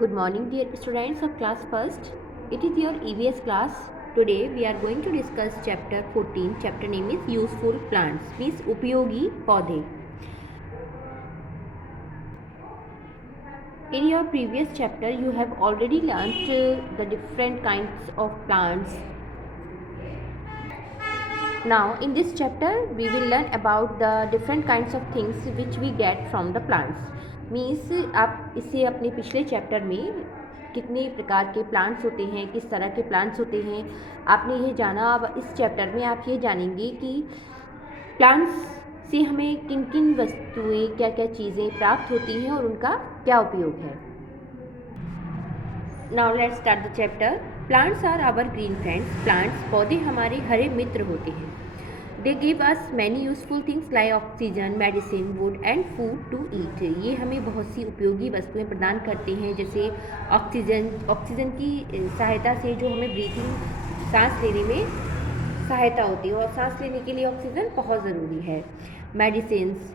Good morning, dear students of class first. It is your EVS class. Today we are going to discuss chapter 14. Chapter name is Useful Plants, means उपयोगी पौधे. In your previous chapter, you have already learnt the different kinds of plants. Now, in this chapter, we will learn about the different kinds of things which we get from the plants. Means आप इसे अपने पिछले chapter में कितने प्रकार के plants होते हैं, किस तरह के प्लांट्स होते हैं, आपने ये जाना. अब इस चैप्टर में आप ये जानेंगे कि प्लांट्स से हमें किन किन वस्तुएं, क्या क्या चीज़ें प्राप्त होती हैं और उनका क्या उपयोग है. Now let's start the chapter. Plants are our green friends. Plants पौधे हमारे हरे मित्र होते हैं. They give us many useful things like oxygen, medicine, wood and food to eat. ये हमें बहुत सी उपयोगी वस्तुएं प्रदान करते हैं, जैसे ऑक्सीजन की सहायता से जो हमें ब्रीथिंग, सांस लेने में सहायता होती है, और सांस लेने के लिए ऑक्सीजन बहुत ज़रूरी है. मेडिसिन्स,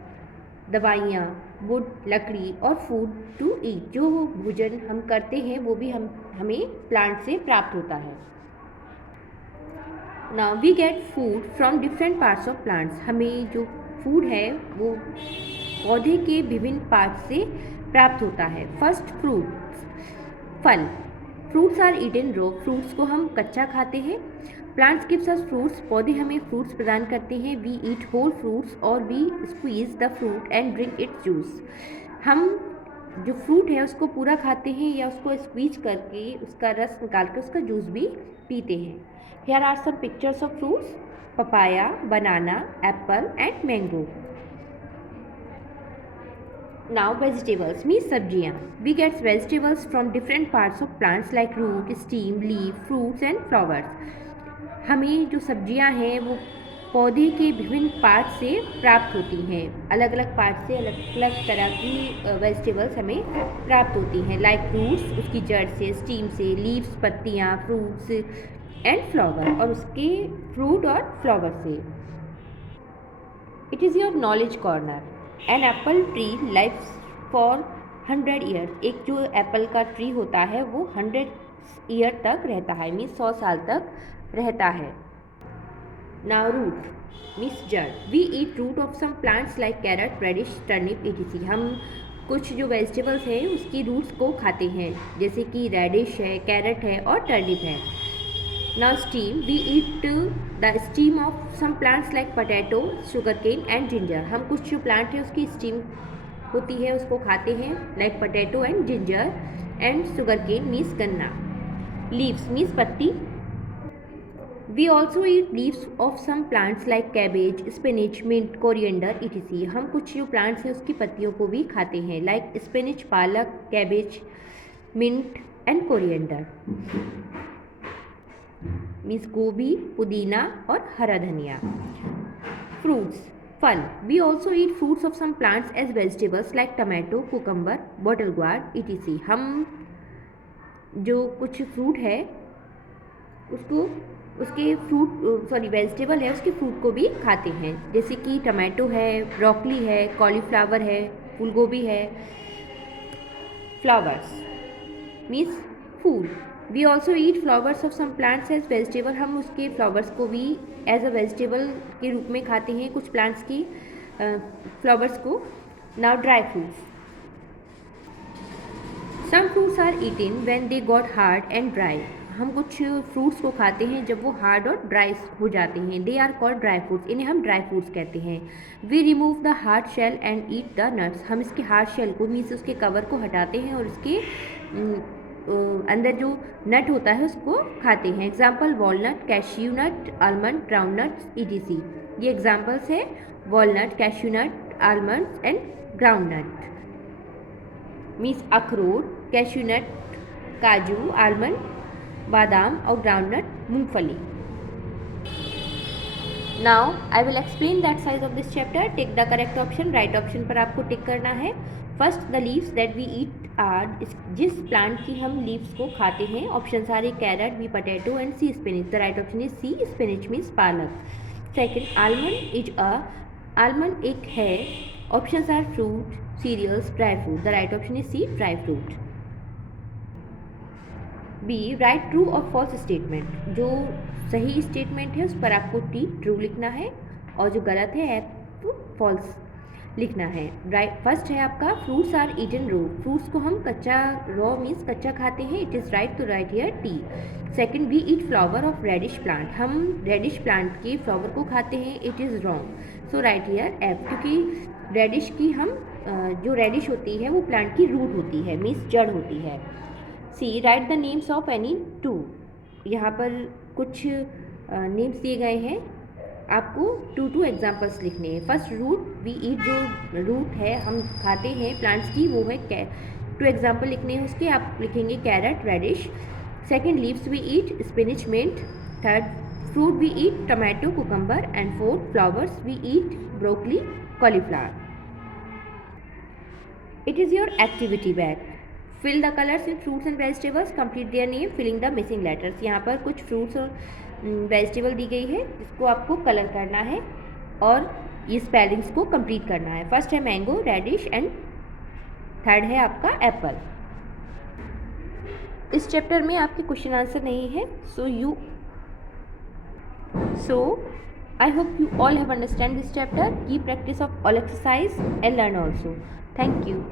दवाइयाँ, वुड लकड़ी, और फूड टू ईट, जो भोजन हम करते हैं वो भी हमें प्लांट से प्राप्त होता है. Now we get food from different parts of plants. हमें जो फूड है वो पौधे के विभिन्न पार्ट से प्राप्त होता है. फर्स्ट फ्रूट्स, फल. Fruits are eaten raw. Fruits को हम कच्चा खाते हैं. Plants gives us fruits. पौधे हमें फ्रूट्स प्रदान करते हैं. वी ईट होल फ्रूट्स और we squeeze the fruit and drink its juice. हम जो फ्रूट है उसको पूरा खाते हैं या उसको स्क्वीज करके उसका रस निकाल के उसका जूस भी पीते हैं. Here are some pictures of fruits: papaya, banana, apple and mango. Now vegetables means सब्जियाँ. We get vegetables from different parts of plants like root, stem, leaf, fruits and flowers. हमें जो सब्जियाँ हैं वो पौधे के विभिन्न पार्ट से प्राप्त होती हैं. अलग अलग पार्ट से अलग अलग तरह की वेजिटेबल्स हमें प्राप्त होती हैं. लाइक रूट्स, उसकी जड़ से, स्टीम से, लीव्स, पत्तियाँ, फ्रूट्स एंड फ्लावर, और उसके फ्रूट और फ्लावर से. It is your knowledge corner. An apple tree lives for 100 years. एक जो एप्पल का ट्री होता है वो 100 ईयर तक रहता है, मीन्स 100 साल तक रहता है. नाउ रूट मीन्स जड़. We eat root of some plants like carrot, radish, turnip etc. हम कुछ जो वेजिटेबल्स हैं उसकी रूट्स को खाते हैं, जैसे कि रेडिश है, कैरेट है और टर्निप है. Now steam, we eat the steam of some plants like potato, sugarcane and ginger. हम कुछ जो प्लांट है उसकी स्टीम होती है उसको खाते हैं, like potato and ginger, and sugarcane means गन्ना. Leaves means पत्ती. We also eat leaves of some plants like cabbage, spinach, mint, coriander etc. हम कुछ जो प्लांट्स हैं उसकी पत्तियों को भी खाते हैं, like spinach, पालक, cabbage, mint and coriander. Means गोभी, पुदीना और हरा धनिया. फ्रूट्स, फल. We also eat fruits of some plants as vegetables like tomato, cucumber, bottle gourd etc. हम जो कुछ फ्रूट है उसको उसके वेजिटेबल है उसके फ्रूट को भी खाते हैं, जैसे कि टमाटो है, ब्रोकली है, कॉलीफ्लावर है, फूलगोभी है. फ्लावर्स मीन्स फूल. We also eat flowers of some plants as vegetable. हम उसके फ्लावर्स को भी एज अ वेजिटेबल के रूप में खाते हैं, कुछ प्लांट्स की फ्लावर्स को. Now dry fruits. Some fruits are eaten when they got hard and dry. हम कुछ फ्रूट्स को खाते हैं जब वो हार्ड और ड्राई हो जाते हैं. They are called dry fruits. इन्हें हम ड्राई फ्रूट्स कहते हैं. We remove the hard shell and eat the nuts. हम इसके हार्ड शेल को मीन्स उसके कवर को हटाते हैं और उसके अंदर जो नट होता है उसको खाते हैं. Example walnut, cashew nut, almond, ground nut etc. ये एग्जाम्पल्स है walnut, cashew nut, almond and ground nut. Means अखरोट, कैश्यू नट, काजू, आलमंड, बादाम और ग्राउंड नट मूंगफली. Now I will explain that side of this chapter. Take the correct option. Right option पर आपको tick करना है. First the leaves that we eat are. जिस प्लांट की हम लीव्स को खाते हैं. Option R A carrot, B potato and C spinach. The right option is C spinach means पालक. Second almond is a. Almond एक है. Option are fruit, cereals, dry fruit. The right option is C dry fruit. B, write true और false statement. जो सही statement है उस पर आपको टी ट्रू लिखना है और जो गलत है आपको फॉल्स लिखना है। राइट, फर्स्ट है आपका fruits are eaten raw. Fruits को हम कच्चा, रॉ मीन्स कच्चा खाते हैं, इट इज़ राइट, तो right here T. Second, we eat flower of radish plant. हम रेडिश प्लांट के फ्लावर को खाते हैं, it is wrong, so right here F, क्योंकि रेडिश की हम जो रेडिश होती है वो प्लांट की रूट होती है, मीन्स जड़ होती है। C, write the names of any two. यहाँ पर कुछ नेम्स दिए गए हैं, आपको टू एग्जाम्पल्स लिखने हैं। फर्स्ट, रूट, वी ईट, जो रूट है हम खाते हैं प्लांट्स की, वो है टू एग्जाम्पल लिखने हैं उसके, आप लिखेंगे carrot, radish. Second, leaves, we eat spinach, mint. Third, fruit, we eat tomato, cucumber. And fourth, flowers, we eat broccoli, cauliflower. It is your activity bag. Fill the colors in fruits and vegetables. Complete their name. Filling the missing letters. यहाँ पर कुछ fruits और vegetable दी गई है जिसको आपको colour करना है और ये स्पेलिंग्स को कंप्लीट करना है। फर्स्ट है मैंगो, रेडिश एंड थर्ड है आपका एप्पल। इस चैप्टर में आपके क्वेश्चन आंसर नहीं है, so I hope you all have understand this chapter. Keep practice of all exercise and learn also. Thank you.